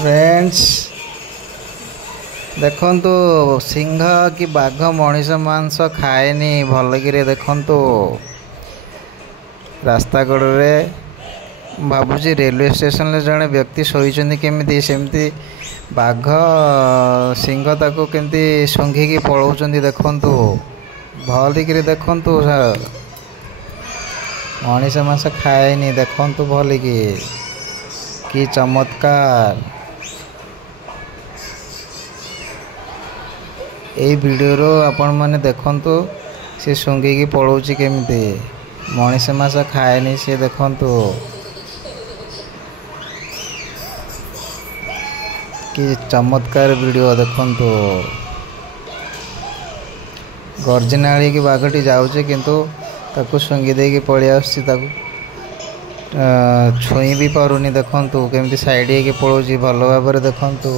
Friends देखंतु सिंह कि बाघ मनीष मांस खाएनी भलगिरे देखंतु रास्ता कड़े भावुची रेलवे स्टेशन रे जड़े व्यक्ति शोइचंदी केमिति सेमती बाघ सिंह ताको केमती सुंघिकी पलाउचंदी देखंतु भलिकिरे देखंतु मनीष मांस खाएनी देखंतु भलिकी कि चमत्कार। यही वीडियो आपण मैंने देखंतु सी सुंघिकी पलाउची केमिति मनीष मांस खाएनी सी देखंतु कि चमत्कार वीडियो देखंतु। गर्जनाली की बाघटी जाऊँचे किंतु ताकू सुंघी देकी पलि आसुची ताकू छुई भी पारुनी देखंतु केमिति साइड होके पलाउची भल भाव देखंतु।